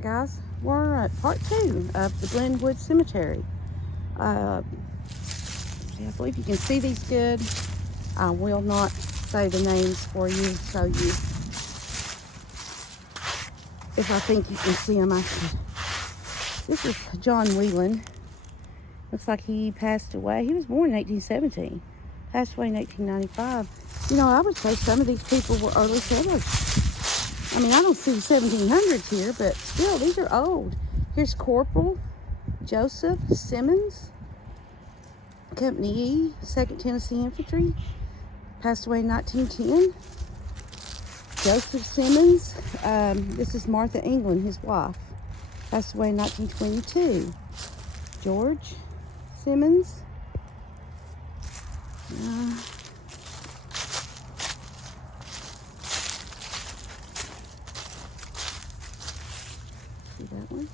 right, guys, we're at part 2 of the Glenwood Cemetery. I believe you can see these good. I will not say the names for you, so you, if I think you can see them, I can. This is John Whelan. Looks like he passed away. He was born in 1817, passed away in 1895. You know, I would say some of these people were early settlers. I mean, I don't see 1700s here, but still, these are old. Here's Corporal Joseph Simmons, Company E, 2nd Tennessee Infantry, passed away in 1910. Joseph Simmons, this is Martha England, his wife, passed away in 1922. George Simmons, see that one?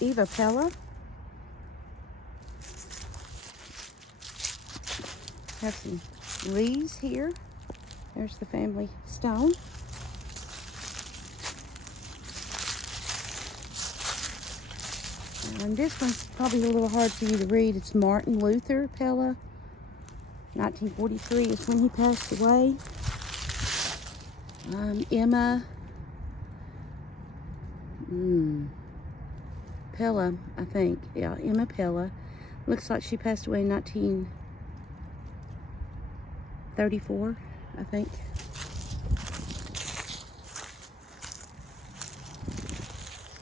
Eva Pella. Have some Lees here. There's the family stone. And this one's probably a little hard for you to read. It's Martin Luther Pella. 1943 is when he passed away. Emma Pella, I think. Yeah, Emma Pella. Looks like she passed away in 1934, I think.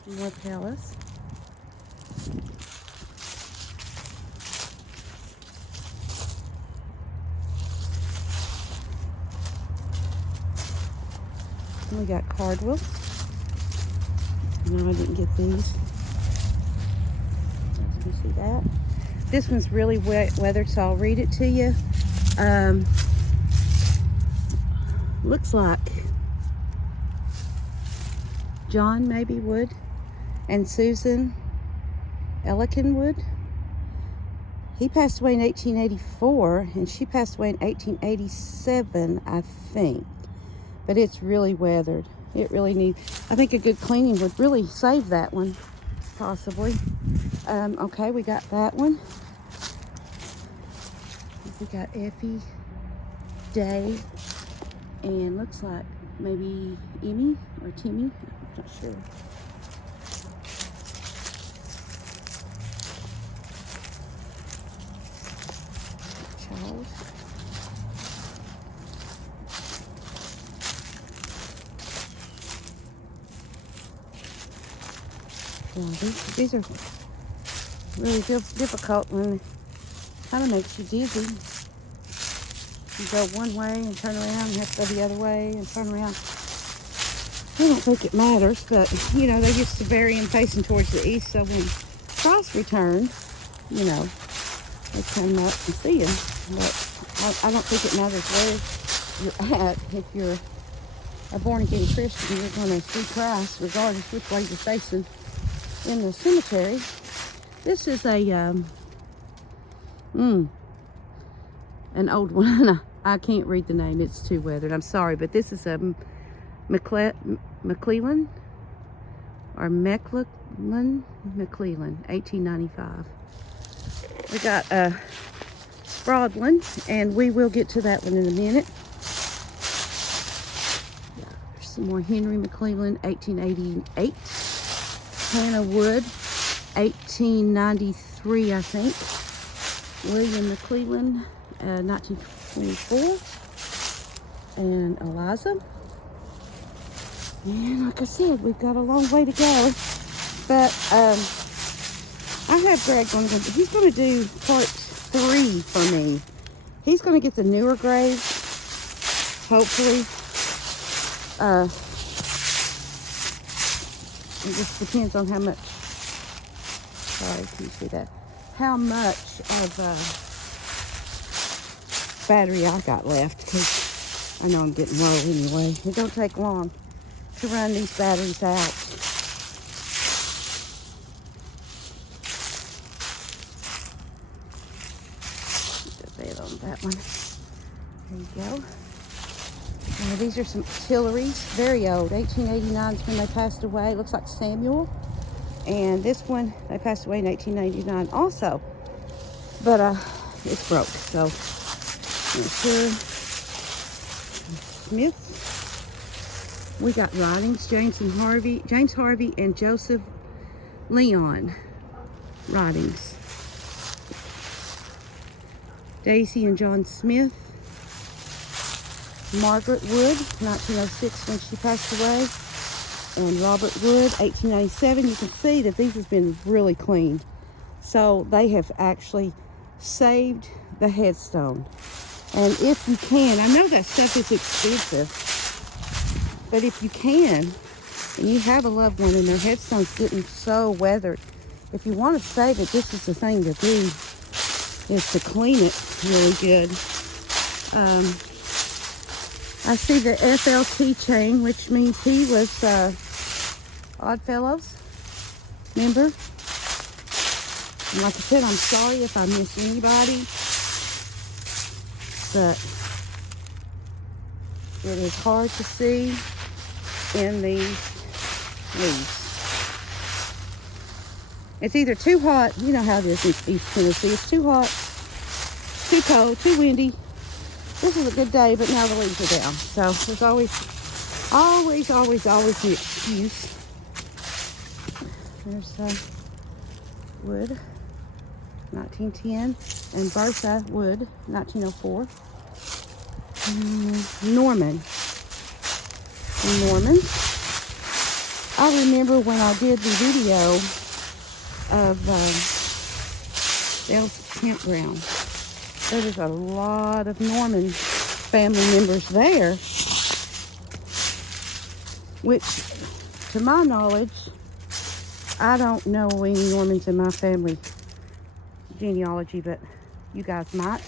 More Pellas. We got Cardwell. No, I didn't get these. You see that? This one's really weathered, so I'll read it to you. Looks like John maybe Wood and Susan Ellikin Wood. He passed away in 1884, and she passed away in 1887, I think. But it's really weathered. It really needs, I think a good cleaning would really save that one, possibly. Okay, we got that one. We got Effie Day, and looks like maybe Emmy or Timmy, I'm not sure. Charles. Yeah, these are really difficult when it kind of makes you dizzy. You go one way and turn around, and have to go the other way and turn around. I don't think it matters, but you know, they used to bury him facing towards the east, so when Christ returned, you know, they come up and see him. But I don't think it matters where you're at. If you're a born-again Christian, you're going to see Christ regardless which way you're facing in the cemetery. This is a an old one. I can't read the name, it's too weathered, I'm sorry, but this is a McClellan or McClellan, 1895. We got Broadland, and we will get to that one in a minute. There's some more Henry McClellan, 1888. Hannah Wood, 1893, I think. William McClellan, 1924. And Eliza. And like I said, we've got a long way to go. But I have Greg going to, he's going to do part 3 for me. He's going to get the newer graves, hopefully. It just depends on how much, sorry, can you see that? How much of battery I got left, because I know I'm getting low anyway. It don't take long to run these batteries out. bed on that one. There you go. These are some Tilleries, very old. 1889 is when they passed away. It looks like Samuel. And this one, they passed away in 1899 also. But it's broke. So here, Smith. We got writings, James Harvey and Joseph Leon writings. Daisy and John Smith. Margaret Wood, 1906 when she passed away. And Robert Wood, 1897. You can see that these have been really cleaned. So they have actually saved the headstone. And if you can, I know that stuff is expensive, but if you can, and you have a loved one and their headstone's getting so weathered, if you want to save it, this is the thing to do, is to clean it really good. I see the FLT chain, which means he was Oddfellows member. And like I said, I'm sorry if I miss anybody, but it is hard to see in these leaves. It's either too hot, you know how it is in East Tennessee, it's too hot, too cold, too windy. This is a good day, but now the leaves are down. So there's always the excuse. There's Wood, 1910, and Bertha Wood, 1904. Norman. I remember when I did the video of Dale's Campground. There was a lot of Norman family members there, which, to my knowledge, I don't know any Normans in my family genealogy, but you guys might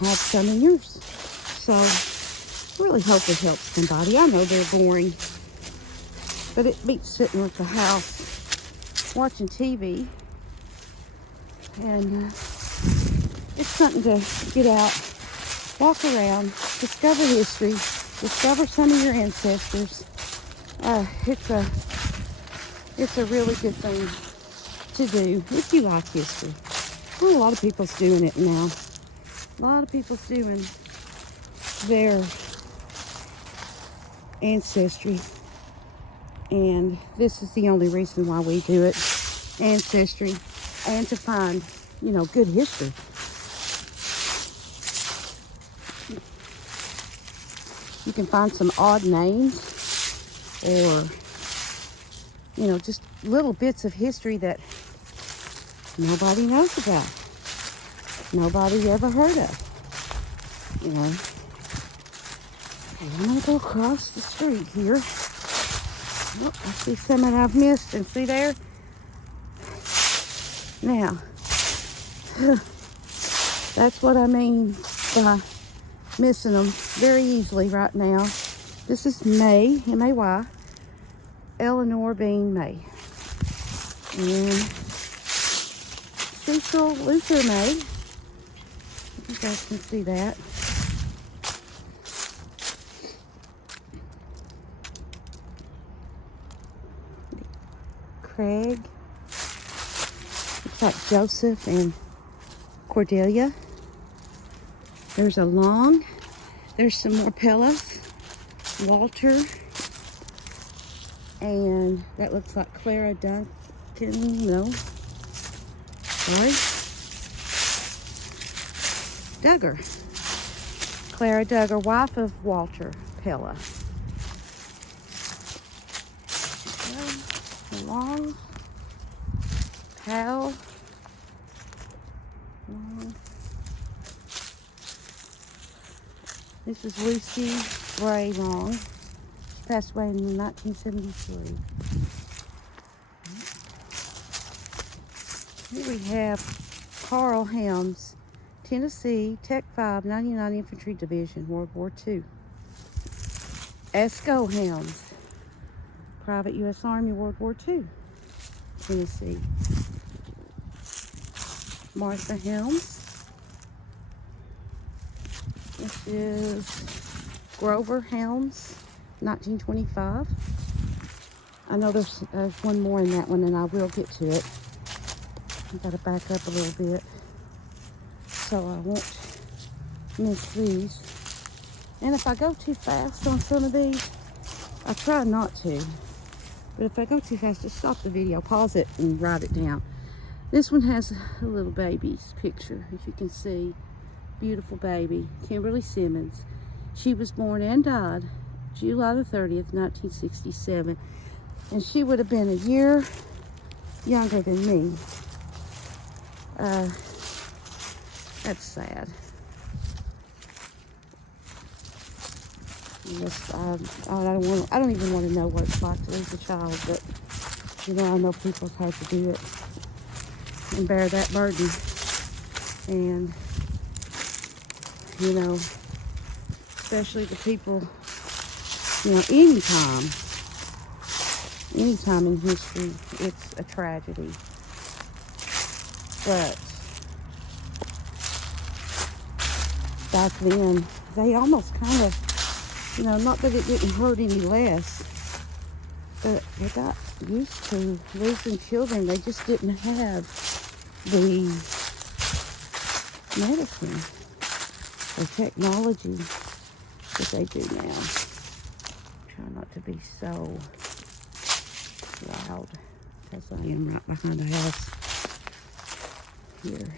have some in yours. So, really hope it helps somebody. I know they're boring, but it beats sitting at the house watching TV. And it's something to get out, walk around, discover history, discover some of your ancestors. It's a really good thing to do if you like history. Well, a lot of people's doing it now. A lot of people's doing their ancestry, and this is the only reason why we do it, ancestry, and to find, you know, good history. You can find some odd names, or, you know, just little bits of history that nobody knows about, nobody ever heard of, you know. I'm gonna go across the street here. Oh, I see some that I've missed, and see there? Now, that's what I mean by missing them very easily right now. This is May, M-A-Y, Eleanor Bean May. And Cecil Luther May. You guys can see that. Craig. Looks like Joseph and Cordelia. There's a Long. There's some more Pellas. Walter. And that looks like Clara Duncan. No. Sorry. Duggar. Clara Duggar, wife of Walter Pella. Long. Powell. Long. This is Lucy Gray Long. She passed away in 1973. Here we have Carl Helms, Tennessee, Tech 5, 99 Infantry Division, World War II. Esco Helms, Private U.S. Army, World War II, Tennessee. Martha Helms. This is Grover Helms, 1925. I know there's one more in that one, and I will get to it. I've got to back up a little bit so I won't miss these. And if I go too fast on some of these, I try not to. But if I go too fast, just stop the video, pause it, and write it down. This one has a little baby's picture, as you can see. Beautiful baby, Kimberly Simmons. She was born and died July the 30th, 1967. And she would have been a year younger than me. That's sad. Yes, I don't even want to know what it's like to lose a child, but you know, I know people's had to do it and bear that burden. And you know, especially the people, you know, anytime in history, it's a tragedy. But back then, they almost kind of, you know, not that it didn't hurt any less, but they got used to losing children. They just didn't have the medicine or technology that they do now. Try not to be so loud because I am right behind the house here.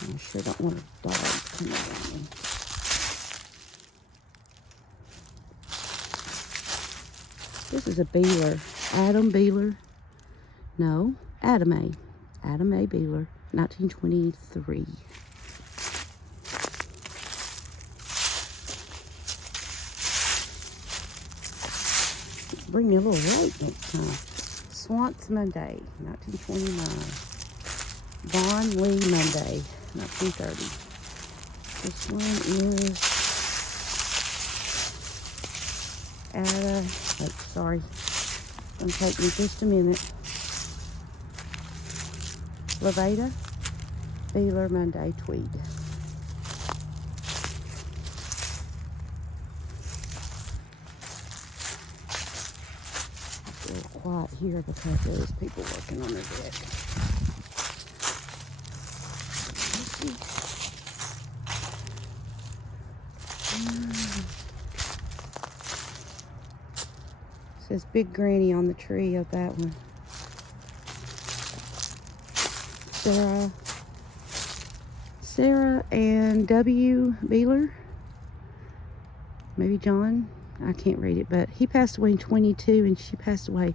I sure don't want a dog coming around me. This is a Beeler. Adam Beeler. No, Adam A. Beeler, 1923. Bring me a little light next time. Swants Monday, 1929. Vaughn Lee Monday, 1930. This one is sorry. It's going to take me just a minute. Levada, Beeler Monday, Tweed. It's a little quiet here because there's people working on their deck. Says Big Granny on the tree of that one. Sarah and W. Beeler. Maybe John. I can't read it, but he passed away in 22 and she passed away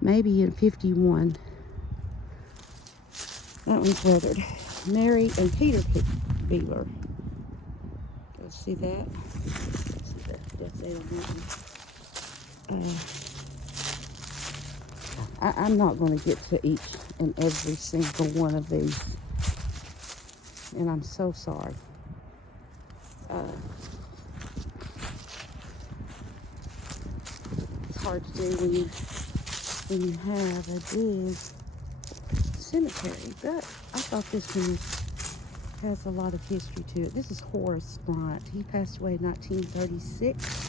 maybe in 51. That one's weathered. Mary and Peter Beeler. Go see that? See that death date on that one. I'm not going to get to each and every single one of these, and I'm so sorry. It's hard to do when you have a big cemetery, but I thought this one has a lot of history to it. This is Horace Bryant. He passed away in 1936.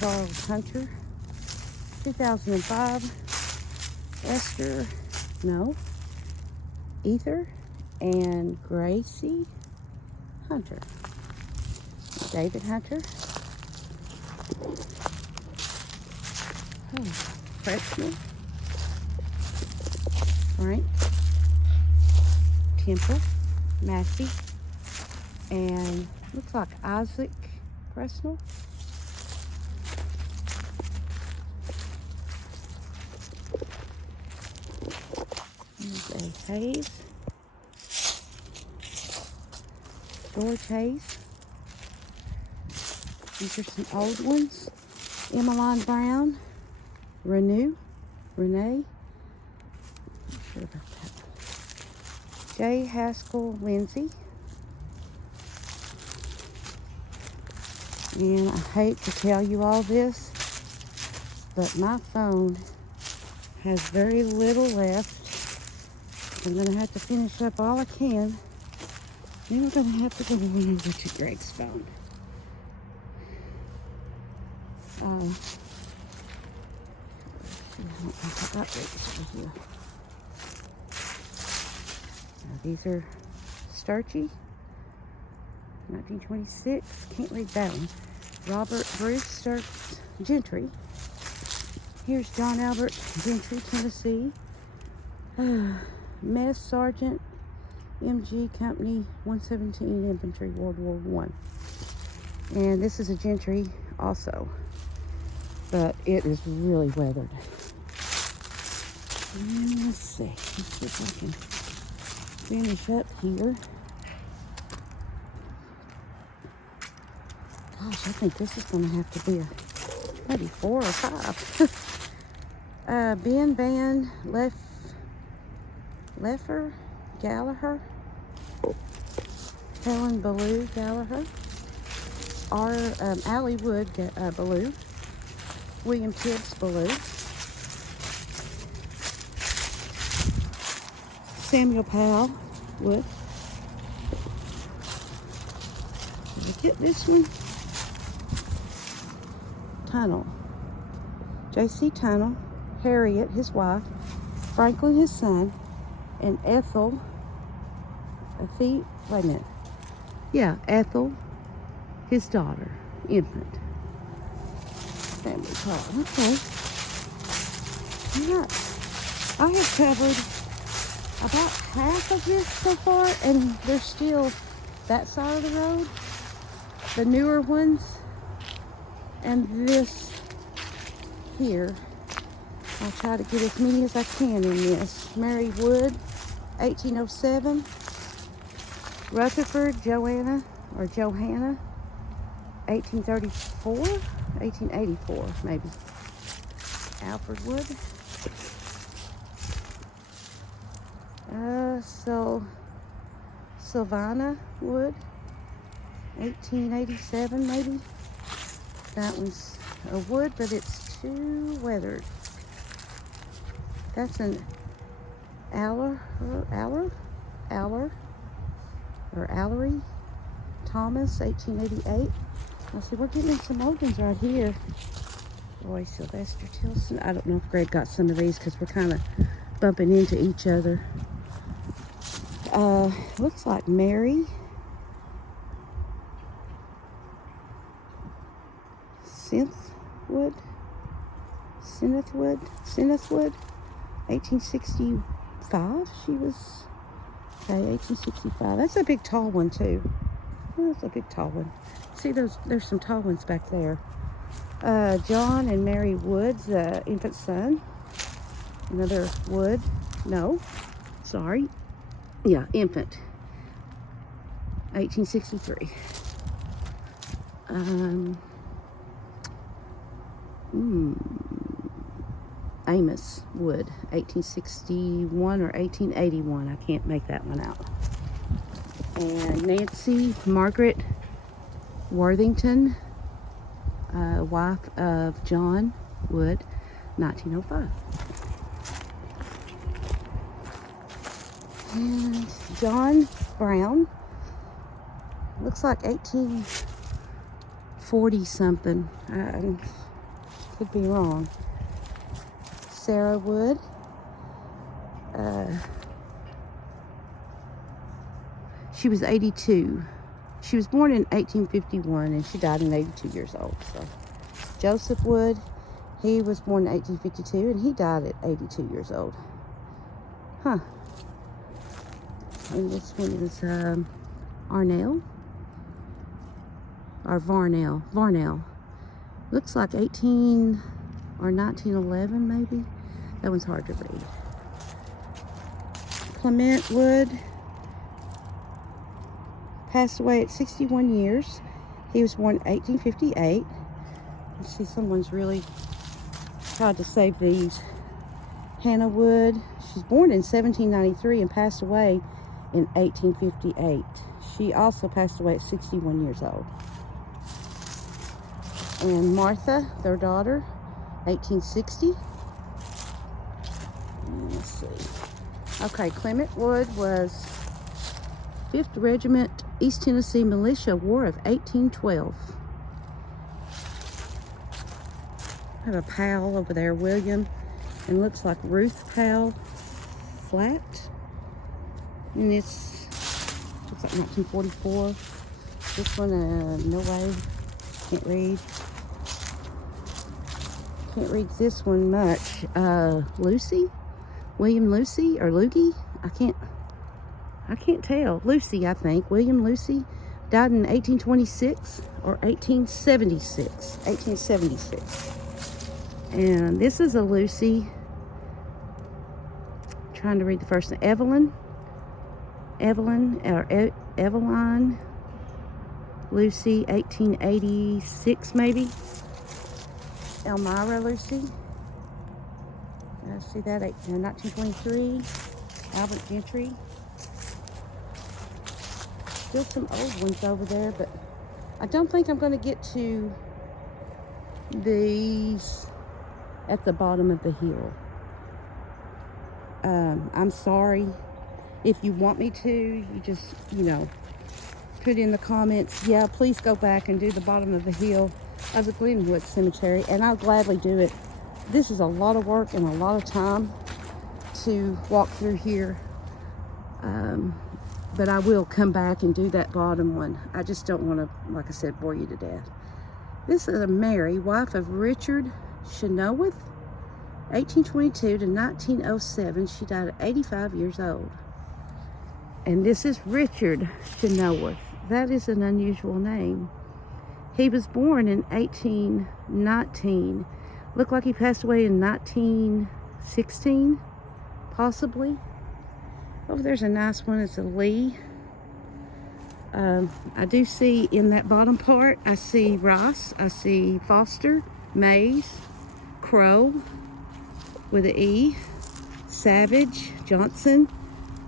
Charles Hunter, 2005. Ether and Gracie Hunter. David Hunter. Freshman. Frank. Temple. Massey. And looks like Isaac Presnell. Hayes, George Hayes. These are some old ones. Emmeline Brown, Renee. Not sure about that. J. Haskell Lindsay. And I hate to tell you all this, but my phone has very little left I'm going to have to finish up all I can. Then we're going to have to go on over to Greg's phone. I don't think I got these over here. Now, these are starchy. 1926. Can't read that one. Robert Bruce Starks Gentry. Here's John Albert Gentry, Tennessee. Mess Sergeant, MG Company, 117 Infantry, World War I. And this is a Gentry also, but it is really weathered. And let's see if I can finish up here. Gosh, I think this is going to have to be maybe 4 or 5. Ben Van Leffer Gallagher, Helen Ballou Gallagher, Allie Wood Ballou, William Tibbs Ballou, Samuel Powell Wood. Did I get this one? Tunnel. J.C. Tunnel, Harriet, his wife, Franklin, his son, and Ethel, wait a minute. Yeah, Ethel, his daughter, infant. Family card. Okay. Alright. I have covered about half of this so far, and there's still that side of the road, the newer ones, and this here. I'll try to get as many as I can in this. Mary Wood, 1807. Rutherford Johanna, 1834, 1884 maybe. Alfred Wood. Sylvana Wood, 1887 maybe. That one's a wood, but it's too weathered. That's an Allery Thomas, 1888. Let's see, we're getting some old ones right here. Roy Sylvester Tilson. I don't know if Greg got some of these because we're kind of bumping into each other. Looks like Mary Synthwood, 1865. She was, okay, 1865. That's a big tall one too. Oh, that's a big tall one. See, there's some tall ones back there. John and Mary Wood's infant son. Another Wood. No, sorry. Yeah, infant. 1863. Amos Wood, 1861 or 1881. I can't make that one out. And Nancy Margaret Worthington, wife of John Wood, 1905. And John Brown, looks like 1840 something. Could be wrong. Sarah Wood, she was 82. She was born in 1851 and she died in 82 years old. So Joseph Wood, he was born in 1852 and he died at 82 years old. Huh. And this one is Arnell or Varnell. Looks like 18 or 1911 maybe. That one's hard to read. Clement Wood passed away at 61 years. He was born in 1858. Let's see, someone's really tried to save these. Hannah Wood, she's born in 1793 and passed away in 1858. She also passed away at 61 years old. And Martha, their daughter, 1860. And let's see. Okay, Clement Wood was 5th Regiment, East Tennessee Militia, War of 1812. I have a Powell over there, William, and looks like Ruth Powell Flat. And it's looks like 1944. This one, no way, can't read. Can't read this one much. Lucy, William Lucy or Loogie. I can't tell. Lucy, I think. William Lucy died in 1826 or 1876. 1876. And this is a Lucy. Trying to read the first name. Evelyn Lucy, 1886 maybe. Elmira Lucy. See that? 1923. Albert Gentry. Still some old ones over there, but I don't think I'm going to get to these at the bottom of the hill. I'm sorry. If you want me to, you just, put in the comments, yeah, please go back and do the bottom of the hill of the Glenwood Cemetery, and I'll gladly do it. This is a lot of work and a lot of time to walk through here, but I will come back and do that bottom one. I just don't want to, like I said, bore you to death. This is a Mary, wife of Richard Chenoweth, 1822 to 1907. She died at 85 years old. And this is Richard Chenoweth. That is an unusual name. He was born in 1819. Looked like he passed away in 1916, possibly. Oh, there's a nice one. It's a Lee. I do see in that bottom part, I see Ross, I see Foster, Mays, Crow with an E, Savage, Johnson,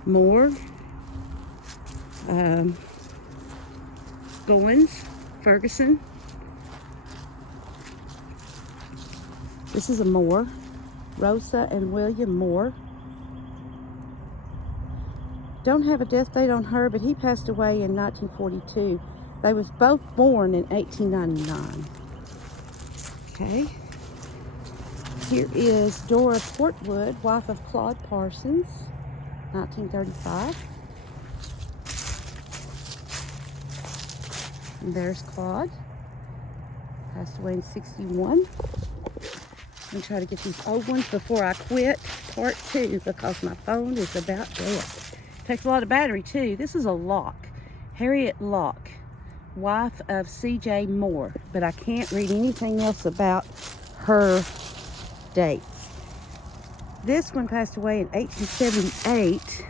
Moore, Goins, Ferguson. This is a Moore, Rosa and William Moore. Don't have a death date on her, but he passed away in 1942. They was both born in 1899. Okay. Here is Dora Portwood, wife of Claude Parsons, 1935. And there's Claude, passed away in 61. Let me try to get these old ones before I quit part 2 because my phone is about dead. Takes a lot of battery too. This is a Locke, Harriet Locke, wife of C.J. Moore, but I can't read anything else about her dates. This one passed away in 1878,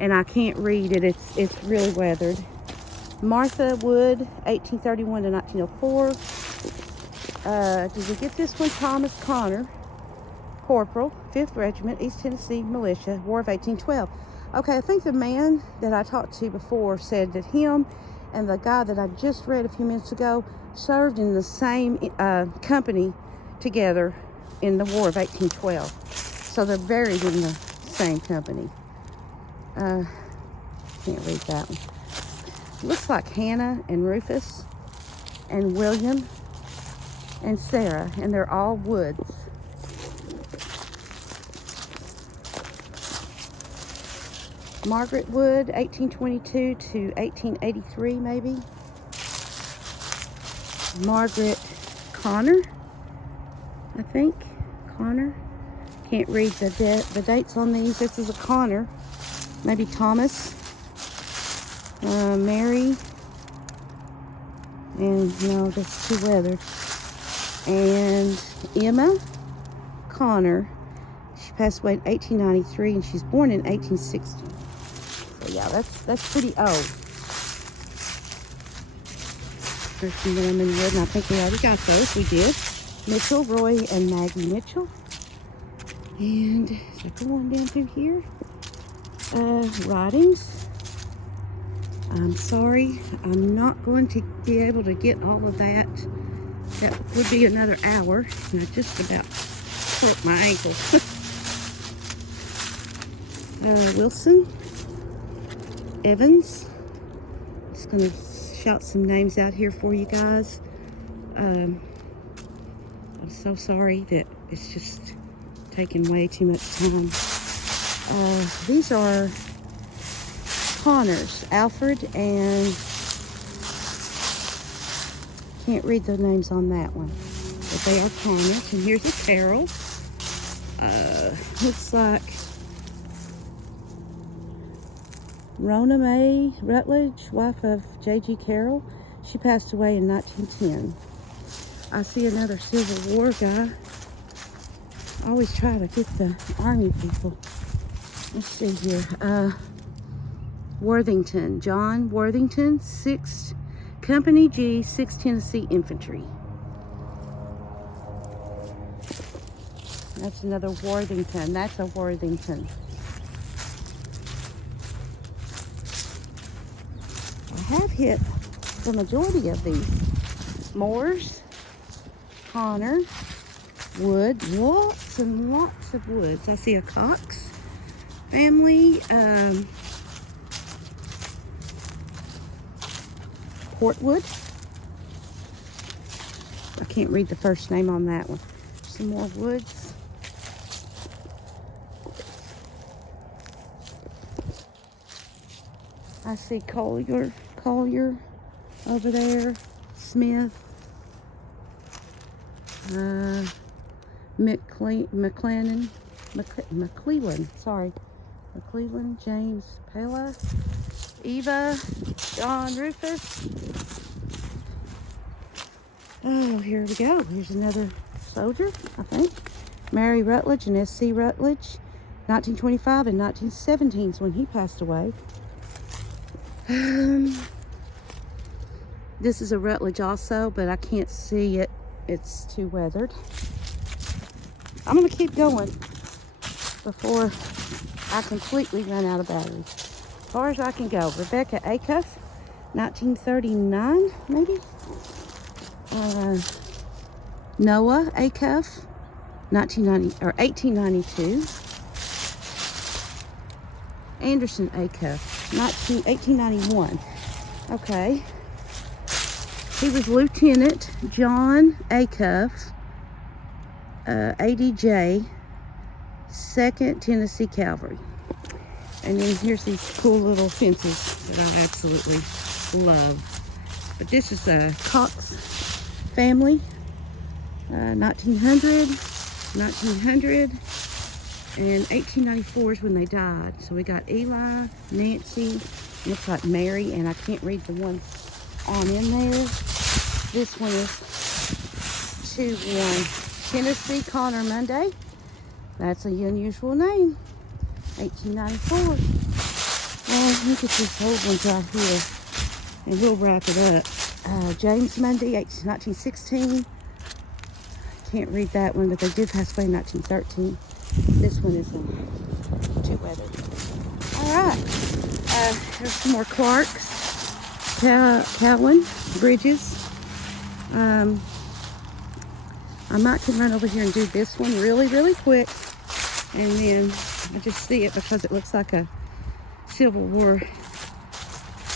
and I can't read it. It's really weathered. Martha Wood, 1831 to 1904. Did we get this one? Thomas Connor, Corporal, 5th Regiment, East Tennessee Militia, War of 1812. Okay, I think the man that I talked to before said that him and the guy that I just read a few minutes ago served in the same company together in the War of 1812. So they're buried in the same company. Can't read that one. Looks like Hannah and Rufus and William and Sarah, and they're all Woods. Margaret Wood, 1822 to 1883 maybe. Margaret Connor, I think. Connor. Can't read the dates on these. This is a Connor. Maybe Thomas. Mary. And no, that's too weathered. And Emma Connor. She passed away in 1893 and she's born in 1860. So yeah, that's pretty old. There's some Norman Wood, and I think we already got those. We did. Mitchell, Roy, and Maggie Mitchell. And so go on down through here. Writings. I'm sorry, I'm not going to be able to get all of that. That would be another hour, and I just about hurt my ankle. Wilson, Evans. Just gonna shout some names out here for you guys. I'm so sorry that it's just taking way too much time. These are Connors, Alfred, and can't read the names on that one, but they are Connors. And here's a Carol. Looks like Rona Mae Rutledge, wife of J.G. Carroll. She passed away in 1910. I see another Civil War guy. I always try to get the Army people. Let's see here. Worthington, John Worthington, 6th Company G, 6th Tennessee Infantry. That's another Worthington. That's a Worthington. I have hit the majority of these. Moores, Connor, Wood, lots and lots of woods. I see a Cox family, Portwood. I can't read the first name on that one. Some more woods. I see Collier over there, Smith, McClellan, James Pella, Eva, John Rufus. Oh, here we go. Here's another soldier, I think. Mary Rutledge and S.C. Rutledge, 1925 and 1917 is when he passed away. This is a Rutledge also, but I can't see it. It's too weathered. I'm going to keep going before I completely run out of batteries. As far as I can go. Rebecca Acuff, 1939, maybe? Noah Acuff, 1892. Anderson Acuff, 1891. Okay. He was Lieutenant John Acuff, ADJ, 2nd Tennessee Cavalry. And then here's these cool little fences that I absolutely love. But this is a Cox family, 1900, and 1894 is when they died. So we got Eli, Nancy, looks like Mary, and I can't read the one on in there. This one is 2-1. Tennessee Connor Monday. That's an unusual name. 1894. Well, look at these old ones right here, and we'll wrap it up. James Monday, 1916. Can't read that one, but they did pass away in 1913. This one is too weathered. All right. There's some more Clarks. Cowan, Bridges. I might can run over here and do this one really quick. And then I just see it because it looks like a Civil War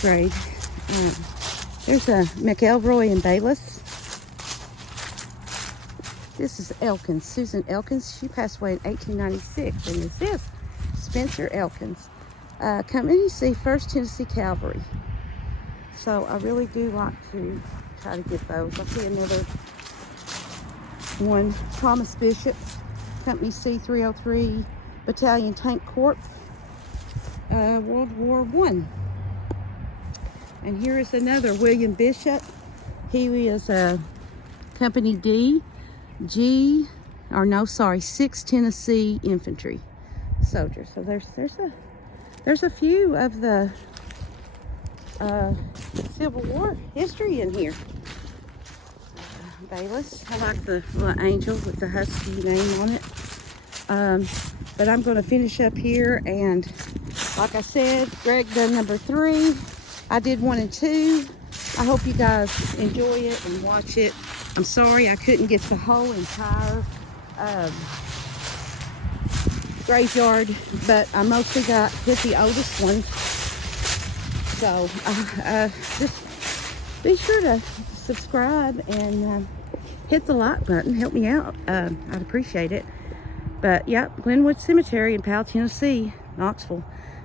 grave. There's a McElroy and Bayless. This is Elkins, Susan Elkins. She passed away in 1896. And this is Spencer Elkins. Company C, 1st Tennessee Cavalry. So I really do like to try to get those. I see another one, Thomas Bishop, Company C, 303 Battalion Tank Corps, World War I. And here is another William Bishop. He is Company D, 6th Tennessee Infantry soldier. So there's a few of the Civil War history in here. Bayless. I like the little angel with the husky name on it. But I'm going to finish up here, and like I said, Greg done number 3. I did 1 and 2. I hope you guys enjoy it and watch it. I'm sorry I couldn't get the whole entire graveyard, but I mostly hit the oldest ones. So just be sure to subscribe and hit the like button. Help me out. I'd appreciate it. But yep, Glenwood Cemetery in Powell, Tennessee, Knoxville.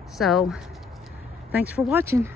So thanks for watching.